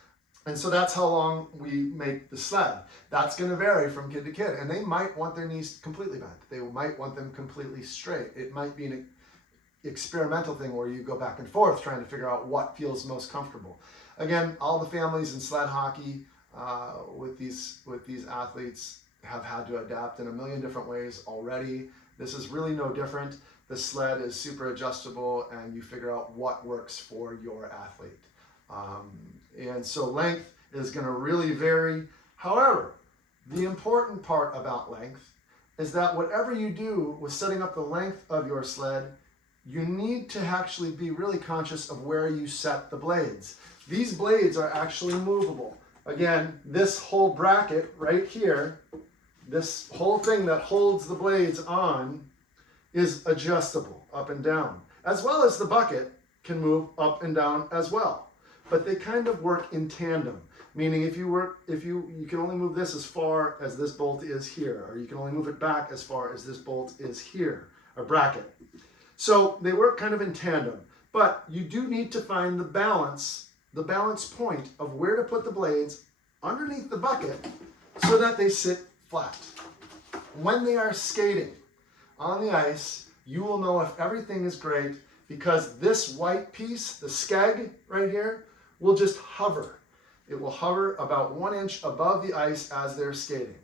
And so that's how long we make the sled. That's going to vary from kid to kid. And they might want their knees completely bent. They might want them completely straight. It might be an experimental thing where you go back and forth trying to figure out what feels most comfortable. Again, all the families in sled hockey with these athletes have had to adapt in a million different ways already. This is really no different. The sled is super adjustable, and you figure out what works for your athlete. And so length is going to really vary. However, the important part about length is that whatever you do with setting up the length of your sled, you need to actually be really conscious of where you set the blades. These blades are actually movable. Again, this whole bracket right here, this whole thing that holds the blades on, is adjustable up and down, as well as the bucket can move up and down as well. But they kind of work in tandem, meaning you can only move this as far as this bolt is here, or you can only move it back as far as this bolt is here, or bracket. So they work kind of in tandem, but you do need to find the balance point of where to put the blades underneath the bucket so that they sit flat. When they are skating on the ice, you will know if everything is great because this white piece, the skeg right here, will just hover. It will hover about 1 inch above the ice as they're skating.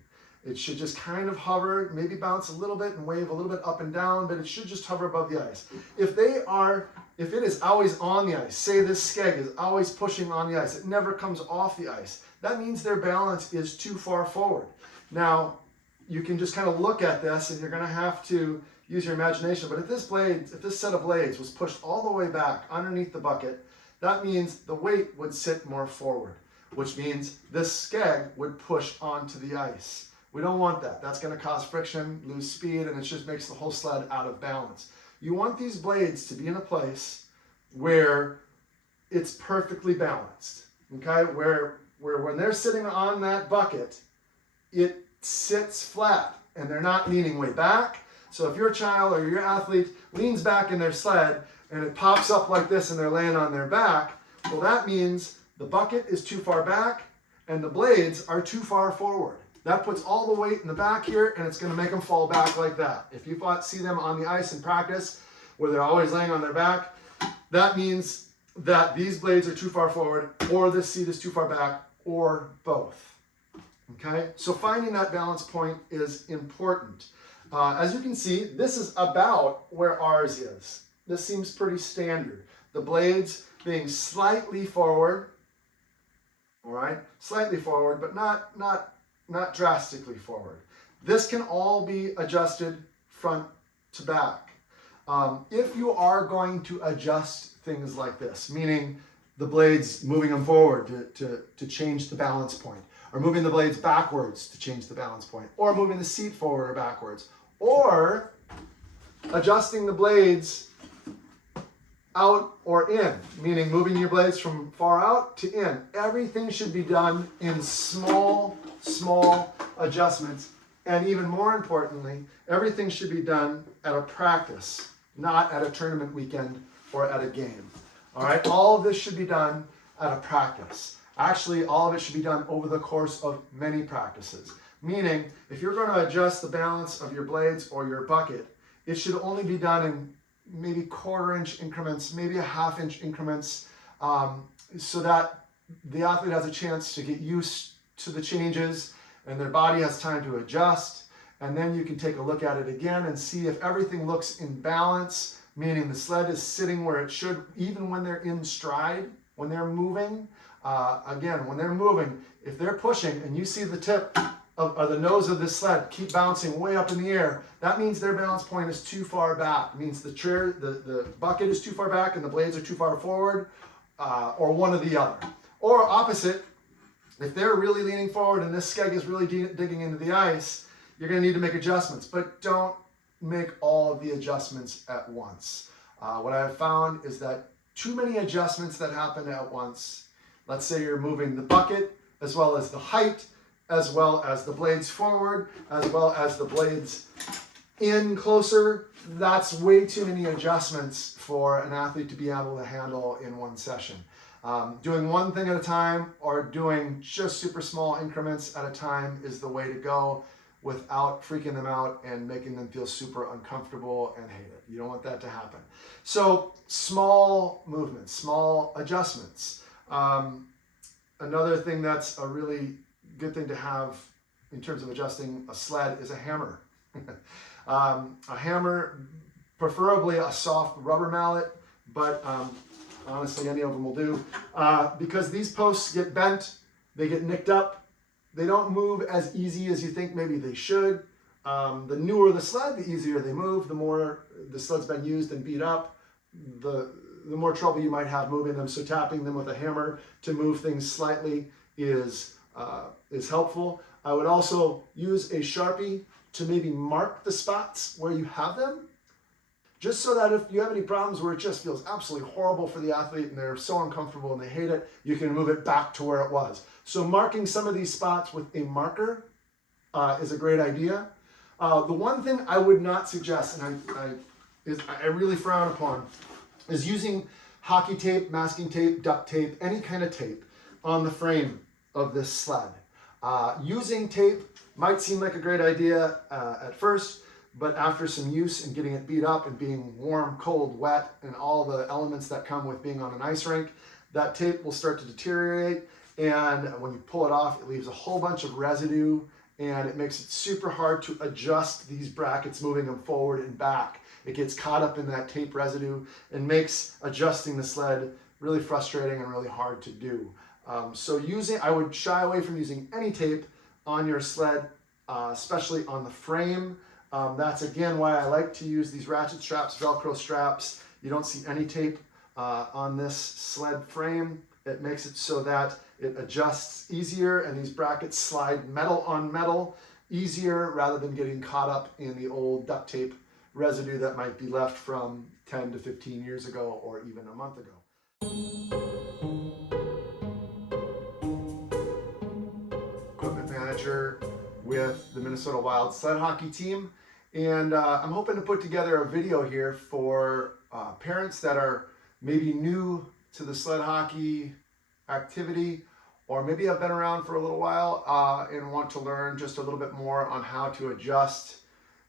It should just kind of hover, maybe bounce a little bit and wave a little bit up and down, but it should just hover above the ice. If it is always on the ice, say this skeg is always pushing on the ice, it never comes off the ice, that means their balance is too far forward. Now, you can just kind of look at this and you're going to have to use your imagination, but if this set of blades was pushed all the way back underneath the bucket, that means the weight would sit more forward, which means this skeg would push onto the ice. We don't want that. That's going to cause friction, lose speed, and it just makes the whole sled out of balance. You want these blades to be in a place where it's perfectly balanced, okay? Where when they're sitting on that bucket, it sits flat and they're not leaning way back. So if your child or your athlete leans back in their sled and it pops up like this and they're laying on their back, well, that means the bucket is too far back and the blades are too far forward. That puts all the weight in the back here and it's going to make them fall back like that. If you see them on the ice in practice where they're always laying on their back, that means that these blades are too far forward or this seat is too far back or both. Okay, so finding that balance point is important. As you can see, this is about where ours is. This seems pretty standard. The blades being slightly forward, all right, slightly forward, but not drastically forward. This can all be adjusted front to back. If you are going to adjust things like this, meaning the blades moving them forward to change the balance point, or moving the blades backwards to change the balance point, or moving the seat forward or backwards, or adjusting the blades out or in, meaning moving your blades from far out to in. Everything should be done in small adjustments. And even more importantly, everything should be done at a practice, not at a tournament weekend or at a game. All right, all of this should be done at a practice. Actually, all of it should be done over the course of many practices. Meaning, if you're going to adjust the balance of your blades or your bucket, it should only be done in maybe 1/4 inch increments, maybe a 1/2 inch increments, so that the athlete has a chance to get used to the changes and their body has time to adjust. And then you can take a look at it again and see if everything looks in balance, meaning the sled is sitting where it should, even when they're in stride, when they're moving. Again, when they're moving, if they're pushing and you see the tip of the nose of this sled keep bouncing way up in the air, that means their balance point is too far back. It means the bucket is too far back and the blades are too far forward, or one or the other. Or opposite, if they're really leaning forward and this skeg is really digging into the ice, you're going to need to make adjustments, but don't make all of the adjustments at once. What I've found is that too many adjustments that happen at once, let's say you're moving the bucket as well as the height, as well as the blades forward, as well as the blades in closer, that's way too many adjustments for an athlete to be able to handle in one session. Doing one thing at a time or doing just super small increments at a time is the way to go without freaking them out and making them feel super uncomfortable and hate it. You don't want that to happen. So small movements, small adjustments. Another thing that's a really good thing to have in terms of adjusting a sled is a hammer. A hammer, preferably a soft rubber mallet, but honestly any of them will do, because these posts get bent, they get nicked up, they don't move as easy as you think maybe they should. The newer the sled, the easier they move. The more the sled's been used and beat up, the more trouble you might have moving them. So tapping them with a hammer to move things slightly is helpful. I would also use a Sharpie to maybe mark the spots where you have them, just so that if you have any problems where it just feels absolutely horrible for the athlete and they're so uncomfortable and they hate it, you can move it back to where it was. So marking some of these spots with a marker is a great idea. The one thing I would not suggest, and I really frown upon, is using hockey tape, masking tape, duct tape, any kind of tape on the frame of this sled. Using tape might seem like a great idea at first, but after some use and getting it beat up and being warm, cold, wet, and all the elements that come with being on an ice rink, that tape will start to deteriorate, and when you pull it off, it leaves a whole bunch of residue, and it makes it super hard to adjust these brackets, moving them forward and back. It gets caught up in that tape residue and makes adjusting the sled really frustrating and really hard to do. So I would shy away from using any tape on your sled, especially on the frame. That's again why I like to use these ratchet straps, Velcro straps. You don't see any tape on this sled frame. It makes it so that it adjusts easier and these brackets slide metal on metal easier rather than getting caught up in the old duct tape residue that might be left from 10 to 15 years ago or even a month ago. Equipment manager with the Minnesota Wild sled hockey team, and I'm hoping to put together a video here for parents that are maybe new to the sled hockey activity, or maybe have been around for a little while and want to learn just a little bit more on how to adjust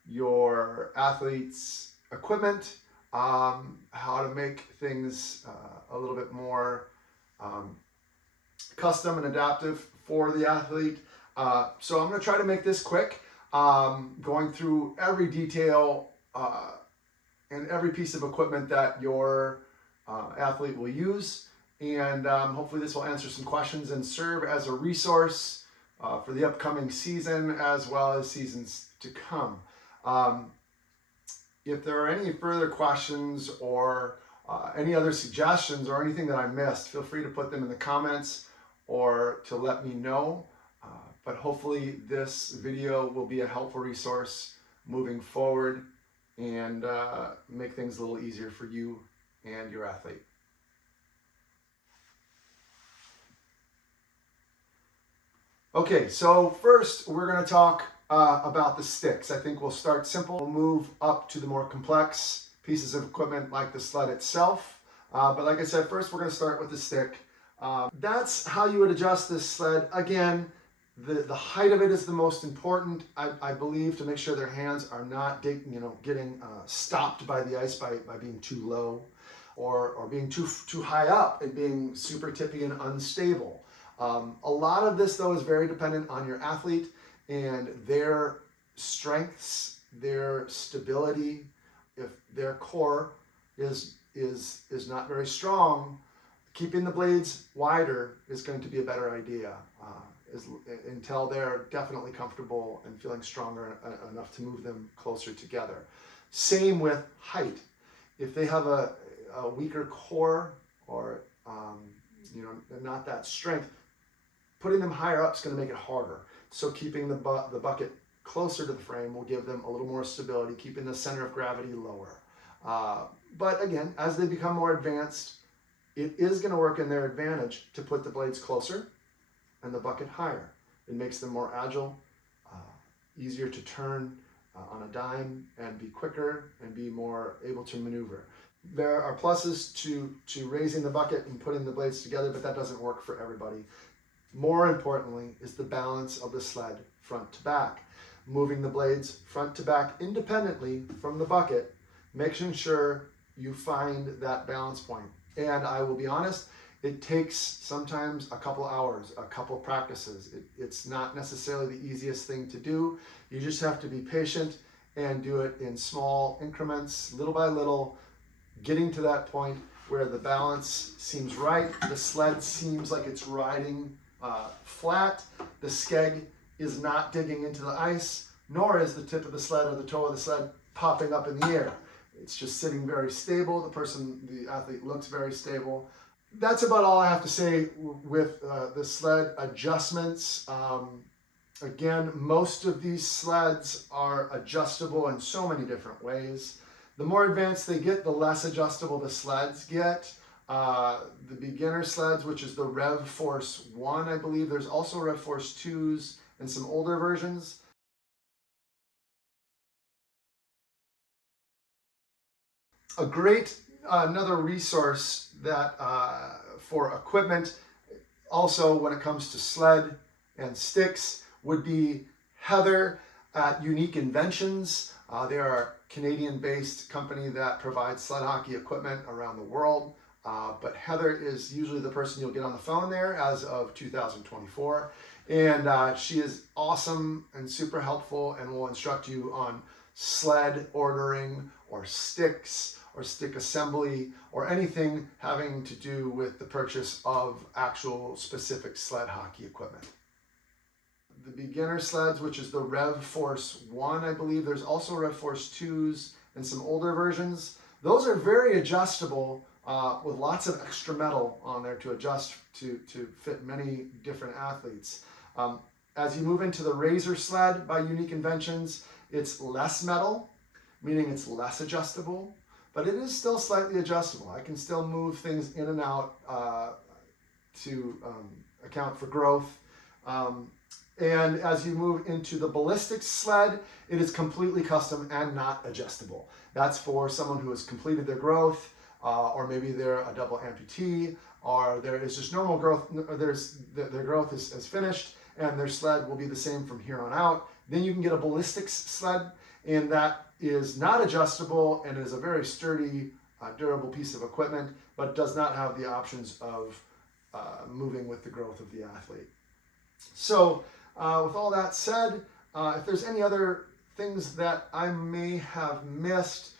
your athlete's equipment, how to make things a little bit more custom and adaptive for the athlete. So I'm going to try to make this quick, going through every detail and every piece of equipment that your athlete will use. And hopefully this will answer some questions and serve as a resource for the upcoming season as well as seasons to come. If there are any further questions or any other suggestions or anything that I missed, feel free to put them in the comments or to let me know. But hopefully this video will be a helpful resource moving forward and make things a little easier for you and your athlete. Okay, so first we're going to talk about the sticks. I think we'll start simple. We'll move up to the more complex pieces of equipment like the sled itself. But like I said, first we're going to start with the stick. That's how you would adjust this sled. Again, the height of it is the most important, I believe, to make sure their hands are not getting stopped by the ice by being too low or being too high up and being super tippy and unstable. A lot of this, though, is very dependent on your athlete and their strengths, their stability. If their core is not very strong, keeping the blades wider is going to be a better idea until they're definitely comfortable and feeling stronger enough to move them closer together. Same with height. If they have a weaker core or not that strength, putting them higher up is going to make it harder. So keeping the bucket closer to the frame will give them a little more stability, keeping the center of gravity lower. But again, as they become more advanced, it is going to work in their advantage to put the blades closer and the bucket higher. It makes them more agile, easier to turn on a dime and be quicker and be more able to maneuver. There are pluses to raising the bucket and putting the blades together, but that doesn't work for everybody. More importantly is the balance of the sled front to back. Moving the blades front to back independently from the bucket, making sure you find that balance point. And I will be honest, it takes sometimes a couple hours, a couple practices. It's not necessarily the easiest thing to do. You just have to be patient and do it in small increments, little by little, getting to that point where the balance seems right, the sled seems like it's riding flat, the skeg is not digging into the ice, nor is the tip of the sled or the toe of the sled popping up in the air. It's just sitting very stable. The athlete looks very stable. That's about all I have to say with the sled adjustments. Again, most of these sleds are adjustable in so many different ways. The more advanced they get, the less adjustable the sleds get. The beginner sleds, which is the Rev Force 1, I believe. There's also Rev Force 2s and some older versions. A great another resource that for equipment, also when it comes to sled and sticks, would be Heather at Unique Inventions. They are a Canadian-based company that provides sled hockey equipment around the world. But Heather is usually the person you'll get on the phone there as of 2024. And she is awesome and super helpful and will instruct you on sled ordering or sticks or stick assembly or anything having to do with the purchase of actual specific sled hockey equipment. The beginner sleds, which is the Rev Force 1, I believe. There's also Rev Force 2s and some older versions. Those are very adjustable with lots of extra metal on there to adjust to fit many different athletes. As you move into the Razor sled by Unique Inventions, it's less metal, meaning it's less adjustable, but it is still slightly adjustable. I can still move things in and out to account for growth. And as you move into the ballistics sled, it is completely custom and not adjustable. That's for someone who has completed their growth, or maybe they're a double amputee, or there is just normal growth, their growth is finished, and their sled will be the same from here on out. Then you can get a ballistics sled, and that is not adjustable and is a very sturdy, durable piece of equipment, but does not have the options of moving with the growth of the athlete. So with all that said, if there's any other things that I may have missed,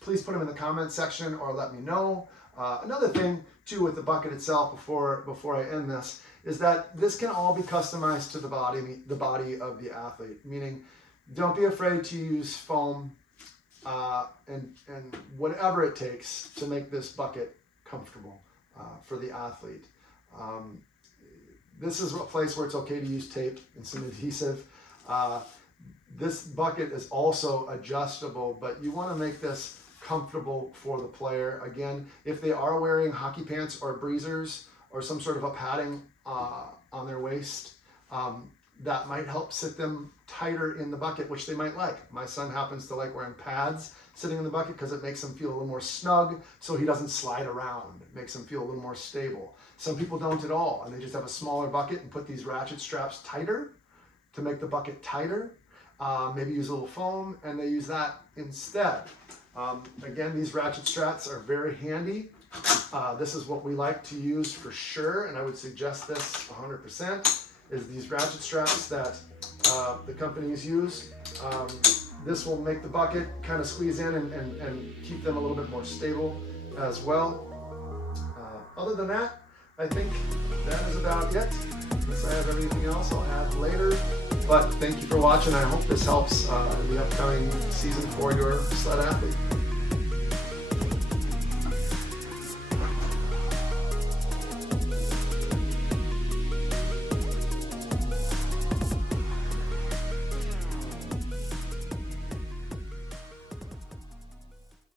please put them in the comment section or let me know. Another thing too with the bucket itself before I end this is that this can all be customized to the body of the athlete, meaning don't be afraid to use foam and whatever it takes to make this bucket comfortable for the athlete. This is a place where it's okay to use tape and some adhesive. This bucket is also adjustable, but you want to make this comfortable for the player. Again, if they are wearing hockey pants or breezers or some sort of a padding on their waist, that might help sit them tighter in the bucket, which they might like. My son happens to like wearing pads sitting in the bucket because it makes him feel a little more snug so he doesn't slide around. It makes him feel a little more stable. Some people don't at all, and they just have a smaller bucket and put these ratchet straps tighter to make the bucket tighter. Maybe use a little foam, and they use that instead. Again, these ratchet straps are very handy. This is what we like to use for sure, and I would suggest this 100%, is these ratchet straps that the companies use. This will make the bucket kind of squeeze in and keep them a little bit more stable as well. Other than that, I think that is about it. Unless I have anything else, I'll add later. But thank you for watching. I hope this helps in the upcoming season for your sled athlete.